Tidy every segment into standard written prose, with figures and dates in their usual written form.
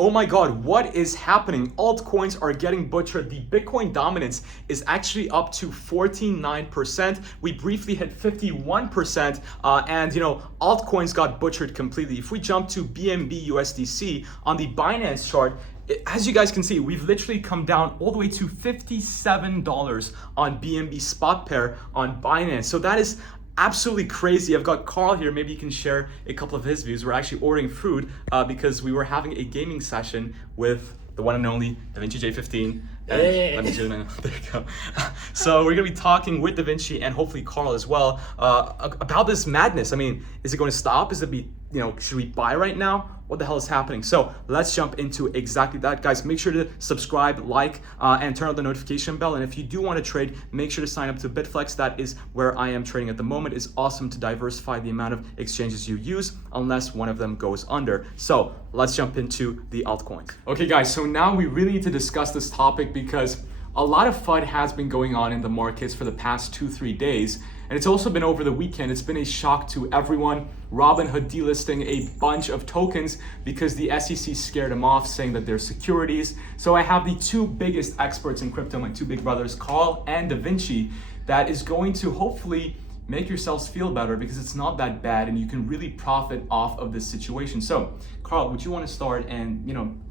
Oh my God, what is happening? Altcoins are getting butchered. The Bitcoin dominance is actually up to 49%. We briefly hit 51%, and altcoins got butchered completely. If we jump to BNB USDC on the Binance chart, as you guys can see, we've literally come down all the way to $57 on BNB spot pair on Binance. So that is absolutely crazy. I've got Carl here. Maybe you can share a couple of his views. We're actually ordering food because we were having a gaming session with the one and only DaVinci J15. Hey. Let me zoom in. There you go. So we're gonna be talking with DaVinci and hopefully Carl as well about this madness. I mean, is it going to stop? Is it should we buy right now? What the hell is happening? So let's jump into exactly that, guys. Make sure to subscribe, like, and turn on the notification bell. And if you do want to trade, make sure to sign up to Bitflex. That is where I am trading at the moment. It's awesome to diversify the amount of exchanges you use unless one of them goes under. So let's jump into the altcoins. Okay, guys, so now we really need to discuss this topic because a lot of FUD has been going on in the markets for the past 2-3 days. And it's also been over the weekend. It's been a shock to everyone. Robinhood delisting a bunch of tokens because the SEC scared them off, saying that they're securities. So I have the two biggest experts in crypto, my two big brothers, Carl and DaVinci, that is going to hopefully make yourselves feel better because it's not that bad and you can really profit off of this situation. So, Carl, would you want to start and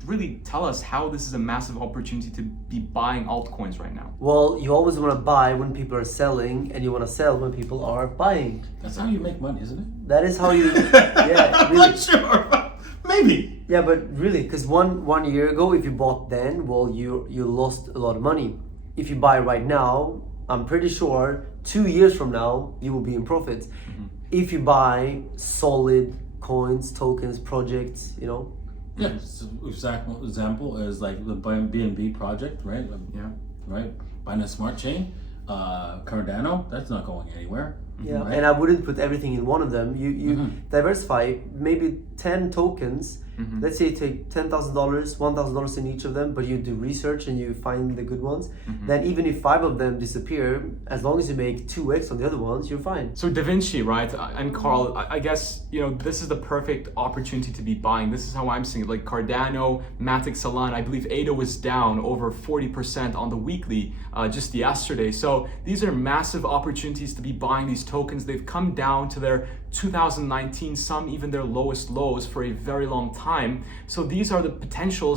really tell us how this is a massive opportunity to be buying altcoins right now? Well, you always want to buy when people are selling, and you want to sell when people are buying. That's how you make money, isn't it? That is how you. Yeah, I'm really. not sure. Maybe. Yeah, but really, because one year ago, if you bought then, well, you lost a lot of money. If you buy right now, I'm pretty sure 2 years from now you will be in profit. Mm-hmm. If you buy solid coins, tokens, projects, Yeah, example is like the BNB project, right? Yeah. Right? Binance Smart Chain, Cardano, that's not going anywhere. Yeah, right? and I wouldn't put everything in one of them. You diversify, maybe 10 tokens. Mm-hmm. Let's say you take $10,000, $1,000 in each of them, but you do research and you find the good ones. Mm-hmm. Then even if 5 of them disappear, as long as you make 2x on the other ones, you're fine. So DaVinci, right, and Carl, I guess this is the perfect opportunity to be buying. This is how I'm seeing it. Like Cardano, Matic, Solana, I believe ADA was down over 40% on the weekly just yesterday. So these are massive opportunities to be buying these tokens. They've come down to their 2019, some even their lowest lows for a very long time. So these are the potential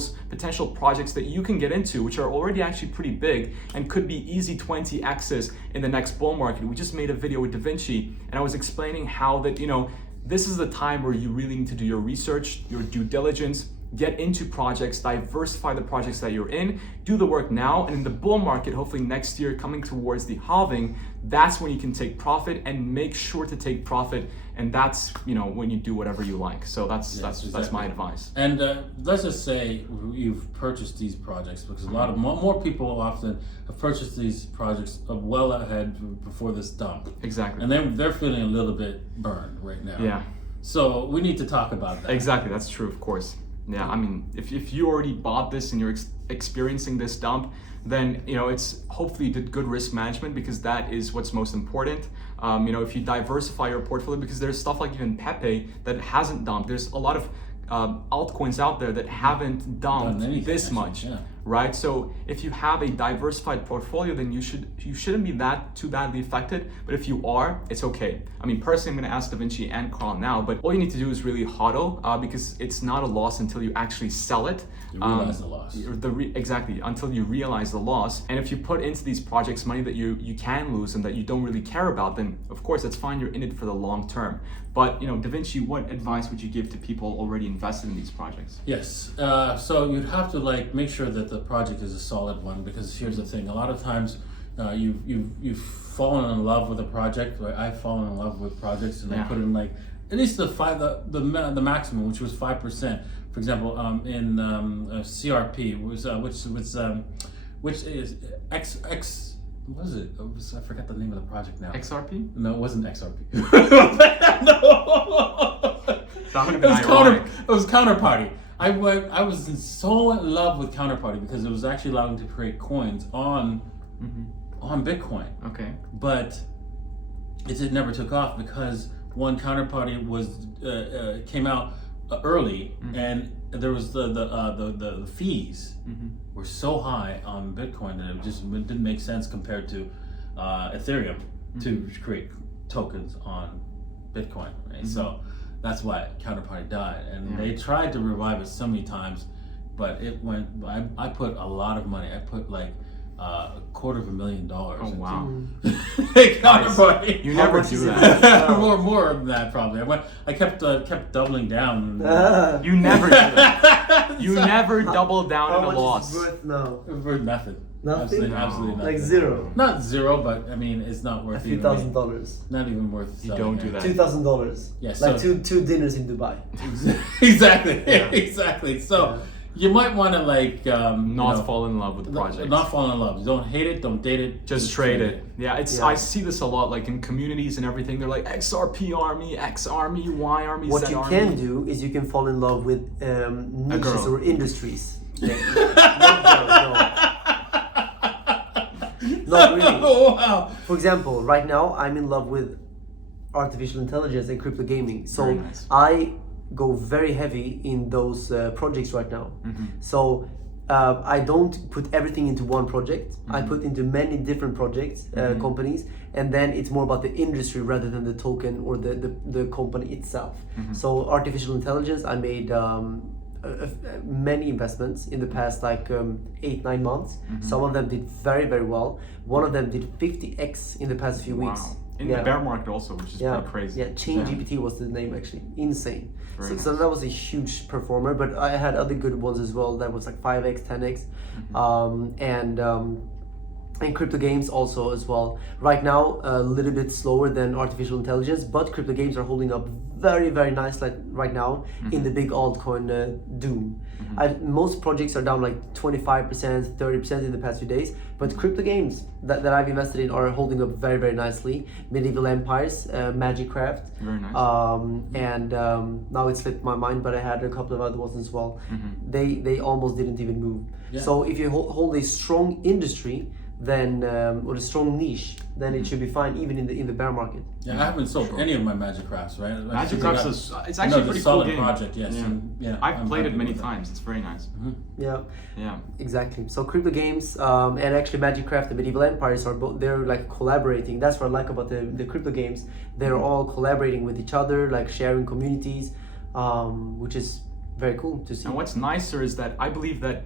projects that you can get into, which are already actually pretty big and could be easy 20x's in the next bull market. We just made a video with DaVinci and I was explaining how that, this is the time where you really need to do your research, your due diligence, get into projects, diversify the projects that you're in, do the work now, and in the bull market, hopefully next year, coming towards the halving, that's when you can take profit and make sure to take profit. And that's, when you do whatever you like. So that's my advice. And let's just say you've purchased these projects because a lot of more people often have purchased these projects well ahead before this dump. Exactly. And they're feeling a little bit burned right now. Yeah. So we need to talk about that. Exactly, that's true, of course. Yeah, I mean, if you already bought this and you're experiencing this dump, then it's hopefully you did good risk management because that is what's most important. If you diversify your portfolio, because there's stuff like even Pepe that hasn't dumped. There's a lot of altcoins out there that haven't dumped this much, right? So if you have a diversified portfolio, then you shouldn't be that too badly affected. But if you are, it's okay. I mean, personally, I'm going to ask DaVinci and Carl now, but all you need to do is really hodl because it's not a loss until you actually sell it. You realize the loss. Exactly, until you realize the loss. And if you put into these projects money that you can lose and that you don't really care about, then of course that's fine. You're in it for the long term. But DaVinci, what advice would you give to people already invested in these projects? Yes. So you'd have to make sure that the project is a solid one, because here's the thing: a lot of times you've fallen in love with a project. Right? I've fallen in love with projects, and I put in at least the maximum, which was 5%. For example, in CRP which is X. What was it? I forgot the name of the project now. XRP? No, it wasn't XRP. No. It was Counterparty. I was so in love with Counterparty because it was actually allowing to create coins on Bitcoin. Okay. But it never took off because one Counterparty came out early and there was the fees were so high on Bitcoin that it just didn't make sense compared to Ethereum to create tokens on Bitcoin, right? So that's why Counterparty died, and they tried to revive it so many times, but it went. I put a lot of money. I put like $250,000. Oh wow! Counterparty. You never do that. more than that probably. I kept doubling down. You never do that. You never double down in a How much loss. is it worth now? For nothing. Nothing? Absolutely nothing. Like zero? Not zero, but I mean it's not worth A few $1,000s. Not even worth. You don't do it. that. $2,000. Yeah, like so- two dinners in Dubai. Exactly. Exactly. So you might want to like Not fall in love with the project. Not fall in love. Don't hate it. Don't date it. Just trade it. Yeah, it's. Yeah. I see this a lot, like in communities and everything. They're like XRP army, X army, Y army, What Z you army. can do is you can fall in love with niches girl. or industries. No. Not really. Oh wow. For example, right now I'm in love with artificial intelligence and crypto gaming. So Very nice. I go very heavy in those projects right now. So I don't put everything into one project. I put into many different projects, companies, and then it's more about the industry rather than the token or the company itself. So artificial intelligence, I made many investments in the past like 8-9 months. Some of them did very, very well. One of them did 50x in the past few weeks. Wow. In the bear market also, which is pretty crazy. Yeah, ChatGPT was the name actually. Insane. Very So that was a huge performer, but I had other good ones as well. That was like 5x, 10x, and crypto games also as well. Right now, a little bit slower than artificial intelligence, but crypto games are holding up very, very nice like right now in the big altcoin doom. Most projects are down like 25%, 30% in the past few days, but crypto games that I've invested in are holding up very, very nicely. Medieval Empires, Magicraft, Very nice. and now it slipped my mind, but I had a couple of other ones as well. They almost didn't even move. Yeah. So if you hold a strong industry, then or a strong niche, then it should be fine even in the bear market. Yeah, I haven't sold any of my Magic Crafts, right? Magic Crafts is it's I actually know, a it's pretty a cool solid game. project, yes. Yeah. And, yeah, I've I'm played it happy many with times. It's very nice. Yeah. Yeah. Exactly. So crypto games and actually Magicraft and Medieval Empires are both, they're like collaborating. That's what I like about the crypto games. They're all collaborating with each other, like sharing communities, which is very cool to see. And what's nicer is that I believe that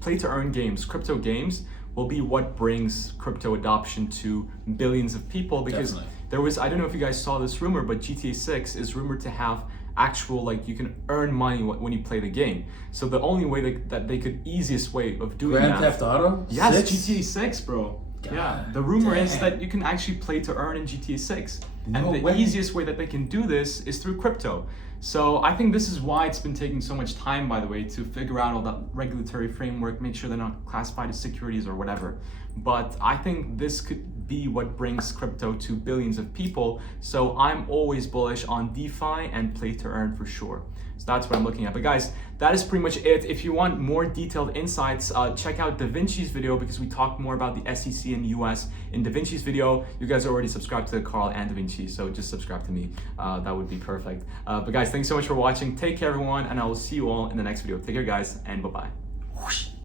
play to earn games, crypto games, will be what brings crypto adoption to billions of people, because Definitely. there was, I don't know if you guys saw this rumor, but GTA 6 is rumored to have actual, like, you can earn money when you play the game. So the only way that they could, easiest way of doing Grand that. Theft Auto? Yes, 6? GTA 6, bro. God Yeah, the rumor is dang. that you can actually play to earn in GTA 6. No And the way. easiest way that they can do this is through crypto. So I think this is why it's been taking so much time, by the way, to figure out all that regulatory framework, make sure they're not classified as securities or whatever. But I think this could be what brings crypto to billions of people. So I'm always bullish on DeFi and play to earn for sure. So that's what I'm looking at. But guys, that is pretty much it. If you want more detailed insights, check out Da Vinci's video, because we talked more about the SEC in the US in Da Vinci's video. You guys are already subscribed to Carl and Da Vinci, so just subscribe to me. That would be perfect. But guys, thanks so much for watching. Take care, everyone, and I will see you all in the next video. Take care, guys, and bye-bye.